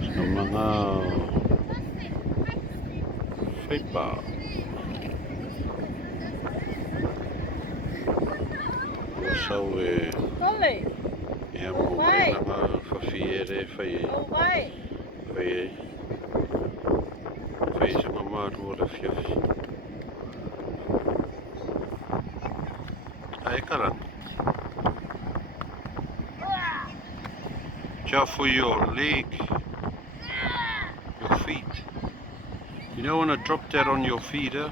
Sa mga whaipa. Sau e amo mai nga whawhiere whai sa mamaru o le whiawhi. Ai karang. For your leg, your feet. You don't want to drop that on your feet, huh?